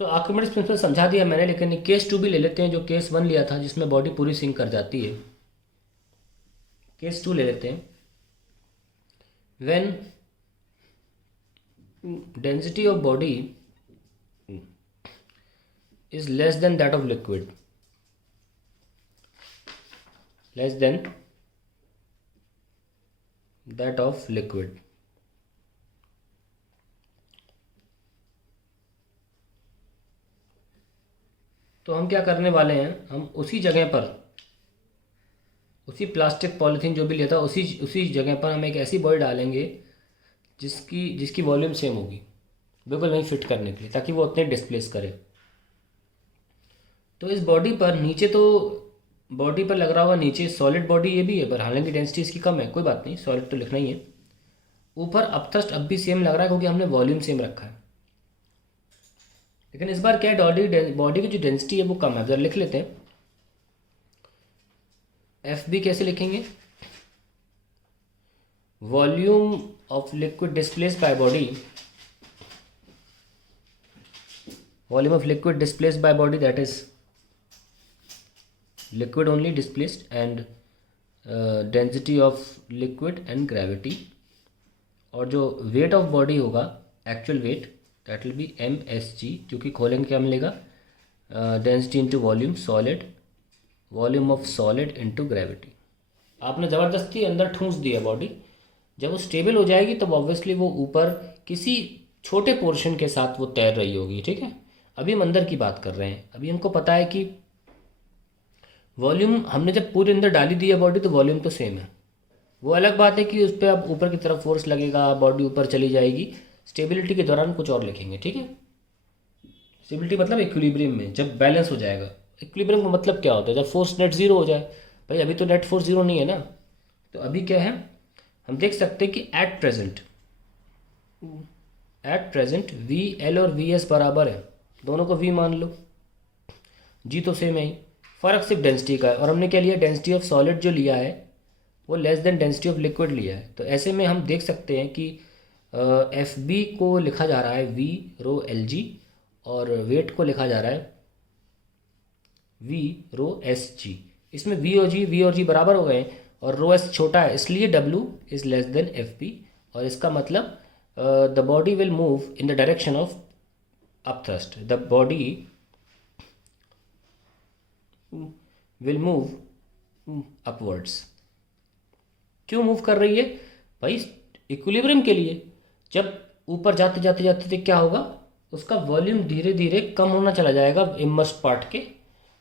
सो Archimedes principal समझा दिया मैंने, लेकिन केस 2 भी ले लेते हैं, जो केस 1 लिया था जिसमें बॉडी पूरी सिंक कर जाती है। केस 2 ले लेते हैं। When density of body is less than that of liquid, less than that of liquid, तो हम क्या करने वाले हैं, हम उसी जगह पर, उसी प्लास्टिक पॉलीथीन जो भी लिया था उसी जगह पर हम एक ऐसी बॉडी डालेंगे जिसकी वॉल्यूम सेम होगी, बिल्कुल वहीं फिट करने के लिए, ताकि वो उतने डिस्प्लेस करे। तो इस बॉडी पर नीचे, तो बॉडी पर लग रहा होगा नीचे सॉलिड बॉडी ये भी है, पर हालांकि डेंसिटी इसकी कम है, कोई बात नहीं, सॉलिड तो लिखना ही है। ऊपर अपथ्रस्ट अब भी सेम लग रहा है क्योंकि हमने वॉल्यूम सेम रखा है, लेकिन इस बार क्या है, बॉडी की जो डेंसिटी है वो कम है। जरा लिख लेते हैं, एफ बी कैसे लिखेंगे, volume of liquid displaced by body, volume of liquid displaced by body, that is liquid only displaced, and density of liquid and gravity, और जो weight of body होगा actual weight, that will be msg, जो कि खोलेंगे क्या मिलेगा, density into volume solid, volume of solid into gravity। आपने ज़बरदस्ती अंदर ठूंस दिया बॉडी, जब वो स्टेबल हो जाएगी तब ऑब्वियसली वो ऊपर किसी छोटे पोर्शन के साथ वो तैर रही होगी, ठीक है। अभी हम अंदर की बात कर रहे हैं। अभी हमको पता है कि वॉल्यूम हमने जब पूरे अंदर डाली दी है बॉडी, तो वॉल्यूम तो सेम है। वो अलग बात है कि उस पर अब ऊपर की तरफ फोर्स लगेगा, बॉडी ऊपर चली जाएगी। स्टेबिलिटी के दौरान कुछ और लिखेंगे, ठीक है। स्टेबिलिटी मतलब इक्विलिब्रियम में जब बैलेंस हो जाएगा। इक्विलिब्रियम का मतलब क्या होता है, जब फोर्स नेट जीरो हो जाए। भाई अभी तो नेट फोर्स जीरो नहीं है ना, तो अभी क्या है, हम देख सकते हैं कि एट प्रेजेंट वी एल और वी एस बराबर है, दोनों को वी मान लो, जी तो सेम है ही, फ़र्क सिर्फ डेंसिटी का है। और हमने क्या लिया, डेंसिटी ऑफ सॉलिड जो लिया है वो less than density of liquid लिया है। तो ऐसे में हम देख सकते हैं कि एफ बी को लिखा जा रहा है वी रो एल जी, और वेट को लिखा जा रहा है वी रो एस जी। इसमें वी और जी बराबर हो गए, और रो एस छोटा है, इसलिए W is less than F B. और इसका मतलब the body will move in the direction of upthrust, the body will move upwards. क्यों मूव कर रही है भाई, इक्विलिब्रियम के लिए। जब ऊपर जाते जाते जाते क्या होगा, उसका वॉल्यूम धीरे धीरे कम होना चला जाएगा इमर्स्ड पार्ट के,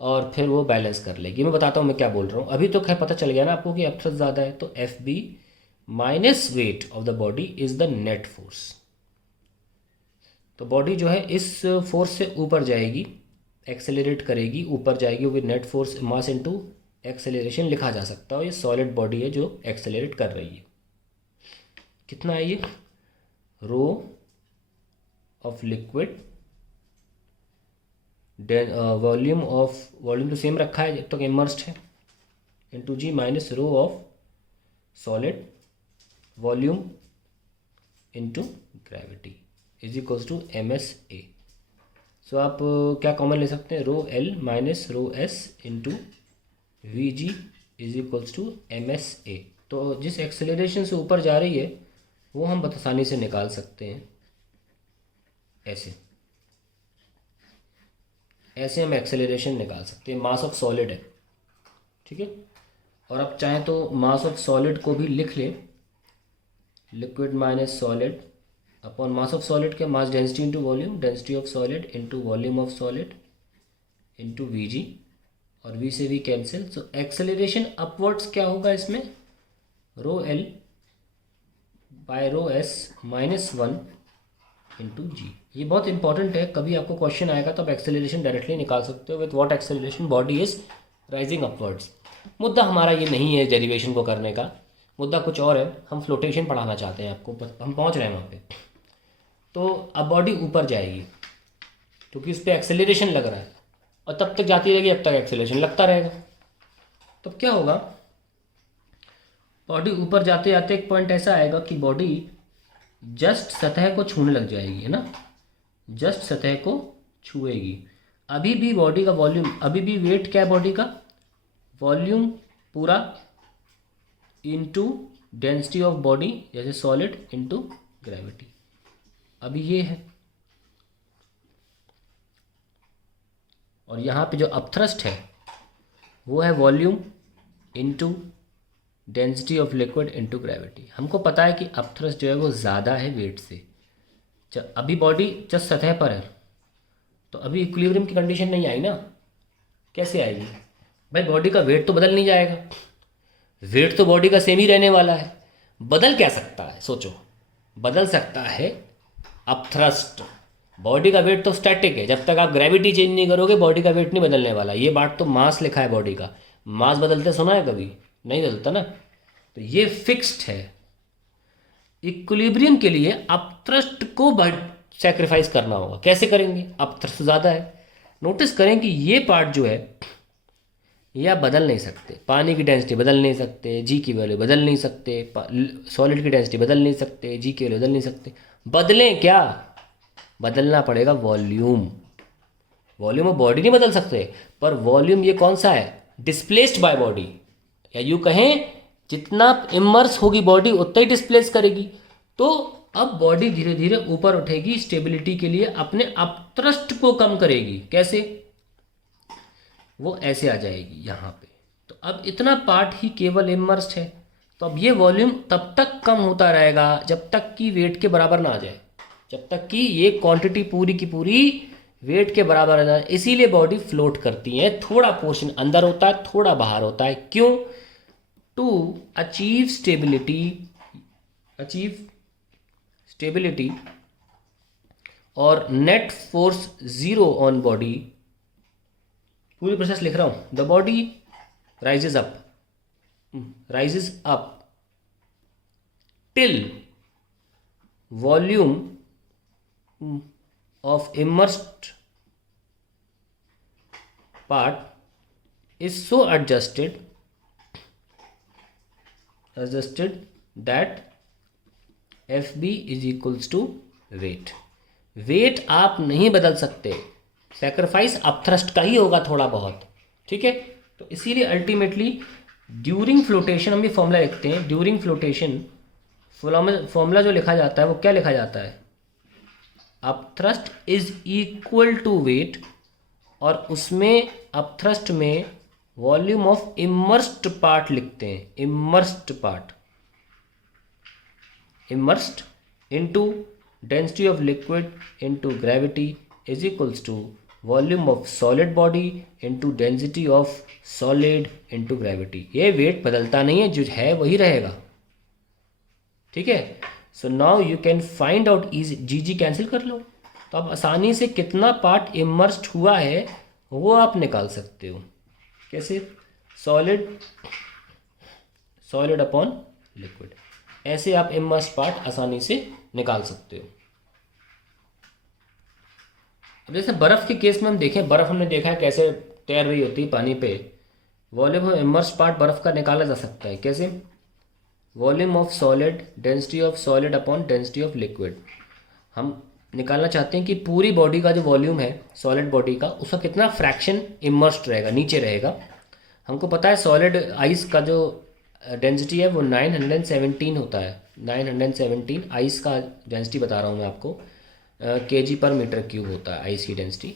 और फिर वो बैलेंस कर लेगी। मैं बताता हूँ मैं क्या बोल रहा हूँ। अभी तो खैर पता चल गया ना आपको कि अपथ्रस्ट ज़्यादा है, तो F B minus weight of the body is the net force. तो बॉडी जो है इस फोर्स से ऊपर जाएगी, एक्सेलरेट करेगी, ऊपर जाएगी, वो net force mass into acceleration लिखा जा सकता है। ये सॉलिड बॉडी है जो एक्सेलरेट कर रही है। कितना है ये, रो ऑफ लिक्विड, वॉल्यूम तो सेम रखा है जब तक इमर्स्ड है, into G minus rho of solid volume into gravity is equals to M S A. So आप क्या कॉमन ले सकते हैं, rho L minus rho S into V G is equals to M S A. तो जिस acceleration से ऊपर जा रही है वो हम बहुत आसानी से निकाल सकते हैं, ऐसे हम एक्सेलरेशन निकाल सकते हैं। मास ऑफ सॉलिड है, ठीक है। और आप चाहें तो मास ऑफ सॉलिड को भी लिख लें, liquid minus solid upon mass of solid के mass density into volume, density of solid into volume of solid into V G, और वी से V cancel. So acceleration upwards क्या होगा इसमें, rho L by rho S minus one into G. ये बहुत important है, कभी आपको क्वेश्चन आएगा तो आप एक्सेलरेशन डायरेक्टली निकाल सकते हो, with what acceleration body is rising upwards. मुद्दा हमारा ये नहीं है डेरिवेशन को करने का, मुद्दा कुछ और है। हम फ्लोटेशन पढ़ाना चाहते हैं आपको, हम पहुंच रहे हैं वहाँ पे। तो अब बॉडी ऊपर जाएगी क्योंकि उस पर एक्सेलरेशन लग रहा है, और तब तक जाती रहेगी जब तक एक्सेलरेशन लगता रहेगा। तब क्या होगा, बॉडी ऊपर जाते जाते एक पॉइंट ऐसा आएगा कि बॉडी जस्ट सतह को छूने लग जाएगी, है ना, जस्ट सतह को छुएगी। अभी भी बॉडी का वॉल्यूम, अभी भी वेट क्या है बॉडी का, वॉल्यूम पूरा इनटू डेंसिटी ऑफ बॉडी, जैसे सॉलिड इनटू ग्रेविटी, अभी ये है। और यहाँ पे जो अपथ्रस्ट है वो है volume into density of liquid into gravity. हमको पता है कि अपथ्रस्ट जो है वो ज़्यादा है वेट से। अभी बॉडी जस्ट सतह पर है तो अभी इक्विलिब्रियम की कंडीशन नहीं आई ना, कैसे आएगी भाई, बॉडी का वेट तो बदल नहीं जाएगा, वेट तो बॉडी का सेम ही रहने वाला है। बदल क्या सकता है, सोचो, बदल सकता है अपथ्रस्ट। बॉडी का वेट तो स्टैटिक है, जब तक आप ग्रेविटी चेंज नहीं करोगे बॉडी का वेट नहीं बदलने वाला। ये बात तो मास लिखा है बॉडी का, मास बदलते सुना है कभी, नहीं बदलता ना, तो ये फिक्स्ड है। इक्विलिब्रियम के लिए अपथ्रस्ट को सैक्रिफाइस करना होगा, कैसे करेंगे, अपथ्रस्ट ज़्यादा है। नोटिस करें कि ये पार्ट जो है ये आप बदल नहीं सकते, पानी की डेंसिटी बदल नहीं सकते, जी की वैल्यू बदल नहीं सकते, सॉलिड की डेंसिटी बदल नहीं सकते, जी की वैल्यू बदल नहीं सकते। बदलें क्या, बदलना पड़ेगा वॉल्यूम। वॉल्यूम ऑफ बॉडी नहीं बदल सकते, पर वॉल्यूम ये कौन सा है, डिस्प्लेस्ड बाय बॉडी, या यूँ कहें जितना इमर्स होगी बॉडी उतना ही डिस्प्लेस करेगी। तो अब बॉडी धीरे धीरे ऊपर उठेगी, स्टेबिलिटी के लिए अपने अपथ्रस्ट को कम करेगी। कैसे, वो ऐसे आ जाएगी यहाँ पे। तो अब इतना पार्ट ही केवल इमर्स्ड है, तो अब ये वॉल्यूम तब तक कम होता रहेगा जब तक कि वेट के बराबर ना आ जाए, जब तक कि ये क्वांटिटी पूरी की पूरी वेट के बराबर आ जाए। इसीलिए बॉडी फ्लोट करती है, थोड़ा पोर्शन अंदर होता है थोड़ा बाहर होता है। क्यों, टू अचीव स्टेबिलिटी और net force zero on body. पूरी प्रोसेस लिख रहा हूं, the body rises up till volume of immersed part is so adjusted that FB is equals to weight। Weight आप नहीं बदल सकते, सैक्रिफाइस अपथ्रस्ट का ही होगा थोड़ा बहुत, ठीक है। तो इसीलिए अल्टीमेटली ड्यूरिंग फ्लोटेशन, हम भी फॉर्मूला लिखते हैं, ड्यूरिंग फ्लोटेशन फॉर्मूला जो लिखा जाता है वो क्या लिखा जाता है, upthrust is equal to weight, और उसमें अपथ्रस्ट में वॉल्यूम ऑफ इमर्स्ड पार्ट लिखते हैं, immersed into density of liquid into gravity is equals to volume of solid body into density of solid into gravity. ये वेट बदलता नहीं है, जो है वही रहेगा, ठीक है। So now you can find out easy, g cancel कर लो, तो अब आसानी से कितना पार्ट इमर्स्ड हुआ है वो आप निकाल सकते हो। कैसे, सॉलिड अपॉन लिक्विड, ऐसे आप इमर्स्ड पार्ट आसानी से निकाल सकते हो। अब जैसे बर्फ़ के केस में हम देखें, बर्फ़ हमने देखा है कैसे तैर रही होती है पानी पे, वॉल्यूम ऑफ इमर्स्ड पार्ट बर्फ़ का निकाला जा सकता है। कैसे, volume of solid, density of solid upon density of liquid. हम निकालना चाहते हैं कि पूरी बॉडी का जो वॉल्यूम है सॉलिड बॉडी का, उसका कितना फ्रैक्शन इमर्स्ड रहेगा, नीचे रहेगा। हमको पता है सॉलिड आइस का जो डेंसिटी है वो 917 होता है, 917 आइस का डेंसिटी बता रहा हूँ मैं आपको, kg पर मीटर क्यूब होता है आइस की डेंसिटी,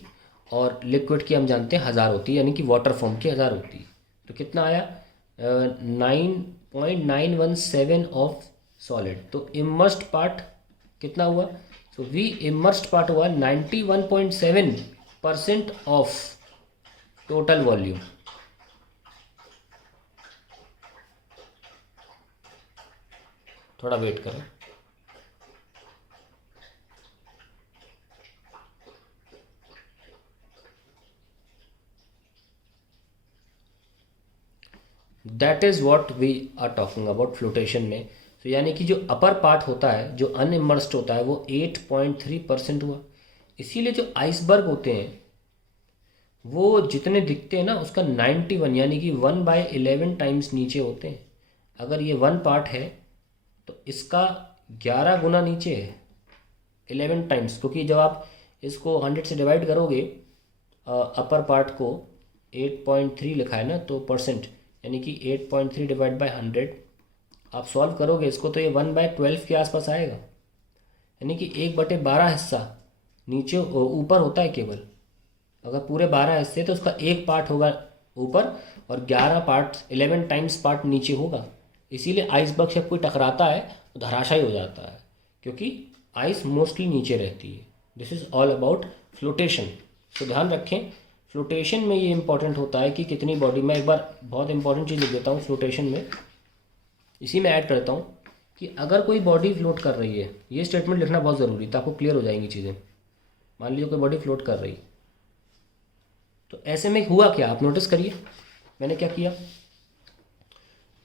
और लिक्विड की हम जानते हैं 1000 होती है, यानी कि वाटर फॉर्म की 1000 होती है। तो कितना आया, 9.917 ऑफ सॉलिड। तो इमर्स्ड पार्ट कितना हुआ, तो वी इमर्स्ड पार्ट हुआ 91.7% ऑफ टोटल वॉल्यूम। थोड़ा वेट करें, that is what we are talking about flotation में। तो यानी कि जो अपर पार्ट होता है, जो अनइमर्स्ड होता है, वो 8.3% हुआ। इसीलिए जो आइसबर्ग होते हैं वो जितने दिखते हैं ना, उसका 91 यानी कि 1/11 टाइम्स नीचे होते हैं। अगर ये 1 पार्ट है तो इसका 11 गुना नीचे है, 11 टाइम्स, क्योंकि जब आप इसको 100 से डिवाइड करोगे, अपर पार्ट को 8.3 लिखा है ना, तो परसेंट यानी कि 8.3 डिवाइड बाय 100 आप सॉल्व करोगे इसको तो ये 1/12 के आसपास आएगा। यानी कि 1/12 हिस्सा नीचे ऊपर होता है केवल। अगर पूरे 12 हिस्से तो उसका एक पार्ट होगा ऊपर और 11 पार्ट 11 टाइम्स पार्ट नीचे होगा। इसीलिए आइसबर्ग जब कोई टकराता है तो धराशायी हो जाता है, क्योंकि आइस मोस्टली नीचे रहती है। This is all about flotation. तो ध्यान रखें, फ्लोटेशन में ये इंपॉर्टेंट होता है कि कितनी बॉडी में, एक बार बहुत इंपॉर्टेंट चीज़ लिख देता हूँ फ्लोटेशन में, इसी में ऐड करता हूँ कि अगर कोई बॉडी फ्लोट कर रही है, ये स्टेटमेंट लिखना बहुत ज़रूरी है, तो आपको क्लियर हो जाएंगी चीज़ें। मान लीजिए कोई बॉडी फ्लोट कर रही है, तो ऐसे में हुआ क्या, आप नोटिस करिए मैंने क्या किया।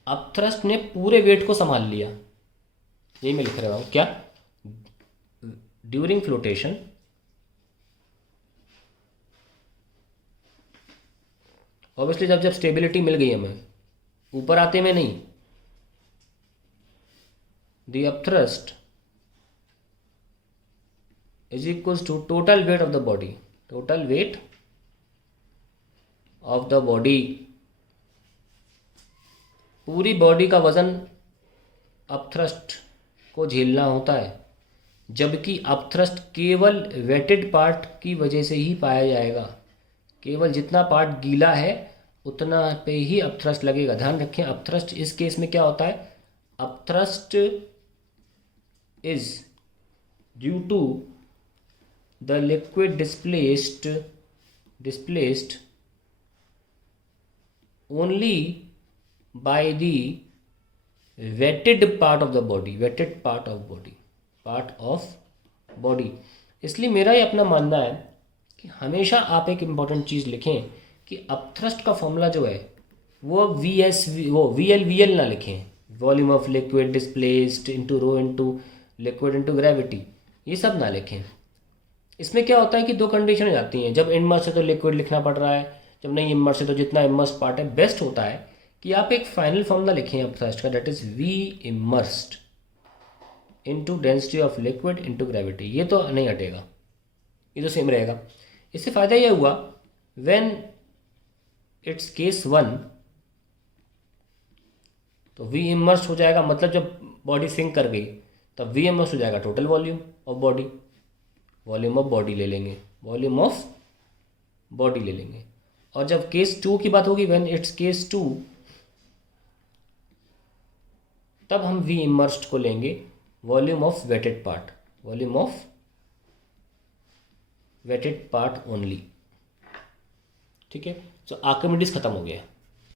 अपथ्रस्ट ने पूरे वेट को संभाल लिया, यही मैं लिख रहा हूँ क्या, ड्यूरिंग फ्लोटेशन ऑब्वियसली जब स्टेबिलिटी मिल गई हमें, ऊपर आते में नहीं, the upthrust is equals to total weight of the body, total weight of the body. पूरी बॉडी का वजन अपथ्रस्ट को झेलना होता है, जबकि अपथ्रस्ट केवल वेटेड पार्ट की वजह से ही पाया जाएगा। केवल जितना पार्ट गीला है उतना पे ही अपथ्रस्ट लगेगा। ध्यान रखें, अपथ्रस्ट इस केस में क्या होता है, upthrust is due to the liquid displaced only by the weighted part of the body, weighted part of body. इसलिए मेरा ये अपना मानना है कि हमेशा आप एक इम्पॉर्टेंट चीज़ लिखें कि अपथ्रस्ट का फॉर्मूला जो है वो VL ना लिखें, volume of liquid displaced into rho into liquid into gravity, ये सब ना लिखें। इसमें क्या होता है कि दो कंडीशन हो जाती हैं, जब इमर्स है तो लिक्विड लिखना पड़ रहा है, जब नहीं इमर्स है तो जितना इमर्स पार्ट है। बेस्ट होता है कि आप एक फाइनल फॉर्मूला लिखें अपथ्रस्ट का, that is V immersed into density of liquid into gravity. ये तो नहीं हटेगा, ये तो सेम रहेगा। इससे फ़ायदा यह हुआ व्हेन इट्स केस 1 तो V इमर्स्ड हो जाएगा, मतलब जब बॉडी सिंक कर गई तब V इमर्स्ड हो जाएगा total volume of body, volume of body ले लेंगे, वॉल्यूम ऑफ बॉडी ले लेंगे। और जब केस 2 की बात होगी, व्हेन इट्स केस 2, तब हम V इमर्स्ड को लेंगे volume of weighted part, volume of weighted part only. ठीक है, तो आर्किमिडीज खत्म हो गया।